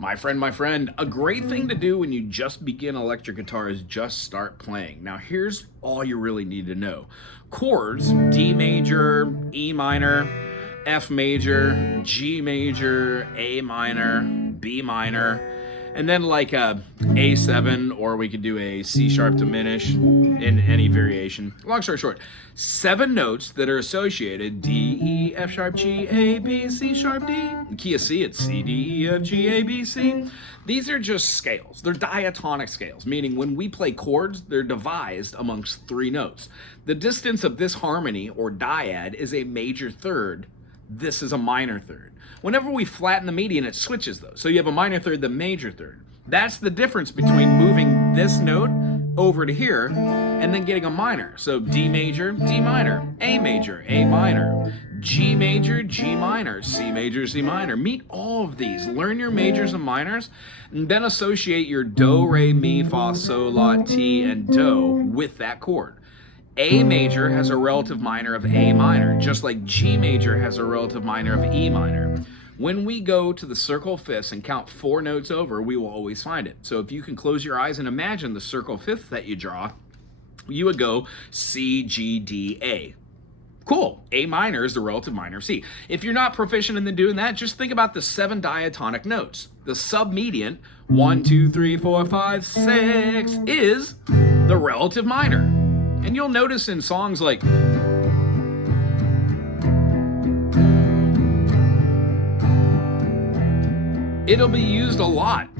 My friend, a great thing to do when you just begin electric guitar is just start playing. Now, here's all you really need to know. Chords, D major, E minor, F major, G major, A minor, B minor, and then like a A7, or we could do a C sharp diminished in any variation. Long story short, 7 notes that are associated: D, E, F sharp, G, A, B, C sharp, D. In key of C, it's C, D, E, F, G, A, B, C. These are just scales. They're diatonic scales, meaning when we play chords, they're devised amongst 3 notes. The distance of this harmony or dyad is a major third. This is a minor third. Whenever we flatten the median, it switches though. So you have a minor third, the major third. That's the difference between moving this note over to here and then getting a minor. So D major, D minor, A minor, G major, G minor, C major, C minor. Meet all of these. Learn your majors and minors, and then associate your do, re, mi, fa, sol, la, ti, and do with that chord. A major has a relative minor of A minor, just like G major has a relative minor of E minor. When we go to the circle fifths and count 4 notes over, we will always find it. So if you can close your eyes and imagine the circle fifth that you draw, you would go C, G, D, A. Cool. A minor is the relative minor of C. If you're not proficient in doing that, just think about the 7 diatonic notes. The submedian, 1, 2, 3, 4, 5, 6, is the relative minor. And you'll notice in songs like it'll be used a lot.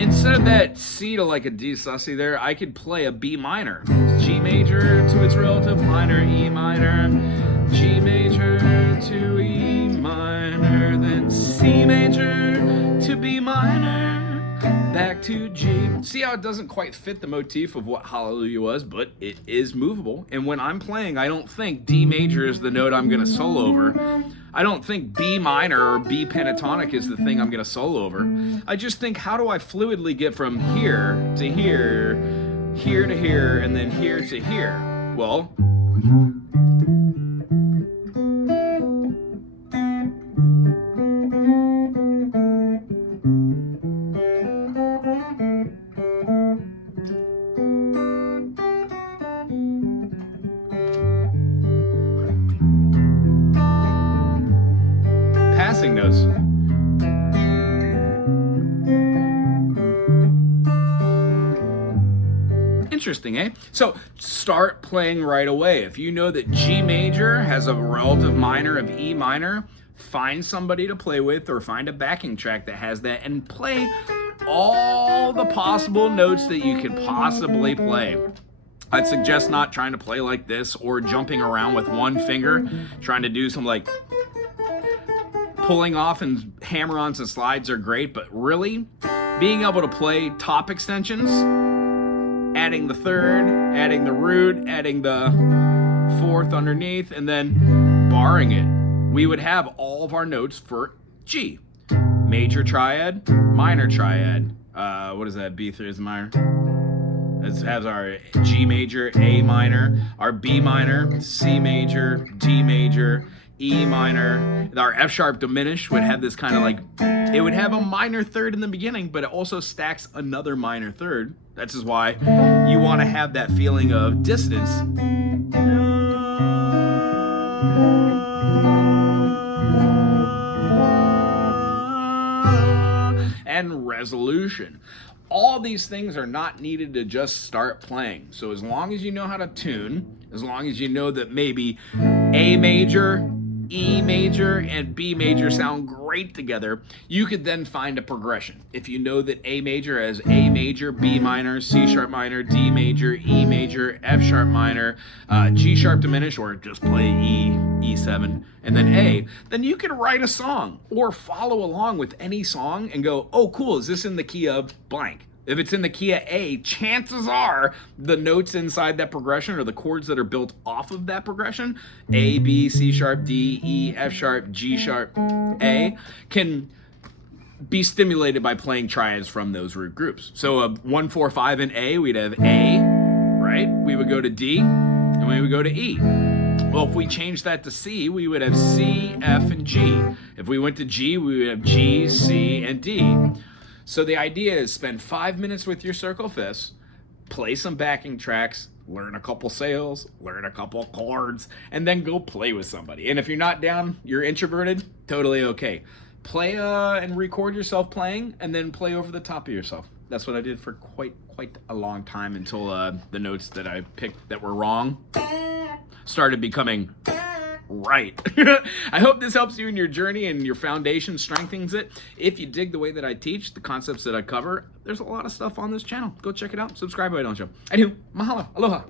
Instead of that C to like a D sussy there, I could play a B minor. G major to its relative minor, E minor, G major to E minor, then C major to B minor, back to G. See how it doesn't quite fit the motif of what Hallelujah was, but it is movable. And when I'm playing, I don't think D major is the note I'm gonna solo over. I don't think B minor or B pentatonic is the thing I'm gonna solo over. I just think, how do I fluidly get from here to here, here to here, and then here to here? Well, passing notes. Interesting, eh? So start playing right away. If you know that G major has a relative minor of E minor, find somebody to play with or find a backing track that has that and play all the possible notes that you could possibly play. I'd suggest not trying to play like this or jumping around with one finger, trying to do some like pulling off and hammer-ons and slides are great, but really being able to play top extensions, adding the third, adding the root, adding the fourth underneath, and then barring it, we would have all of our notes for G. Major triad, minor triad. What is that? B3 is minor. This has our G major, A minor, our B minor, C major, D major, E minor. Our F sharp diminished would have this kind of like, it would have a minor third in the beginning, but it also stacks another minor third. That's just why you want to have that feeling of dissonance. And resolution. All these things are not needed to just start playing. So as long as you know how to tune, as long as you know that maybe A major, E major, and B major sound great together, you could then find a progression. If you know that A major has A major, B minor, C sharp minor, D major, E major, F sharp minor, G sharp diminished, or just play E, E7, and then A, then you can write a song or follow along with any song and go, oh cool, is this in the key of blank? If it's in the key of A, chances are the notes inside that progression or the chords that are built off of that progression, A, B, C sharp, D, E, F sharp, G sharp, A, can be stimulated by playing triads from those root groups. So a 1, 4, 5 in A, we'd have A, right? We would go to D, and we would go to E. Well, if we change that to C, we would have C, F, and G. If we went to G, we would have G, C, and D. So the idea is spend 5 minutes with your circle fifths, play some backing tracks, learn a couple scales, learn a couple chords, and then go play with somebody. And if you're not down, you're introverted, totally okay. Play and record yourself playing, and then play over the top of yourself. That's what I did for quite a long time until the notes that I picked that were wrong started becoming right. I hope this helps you in your journey and your foundation strengthens it. If you dig the way that I teach, the concepts that I cover, there's a lot of stuff on this channel. Go check it out. Subscribe if I don't show. I do. Mahalo. Aloha.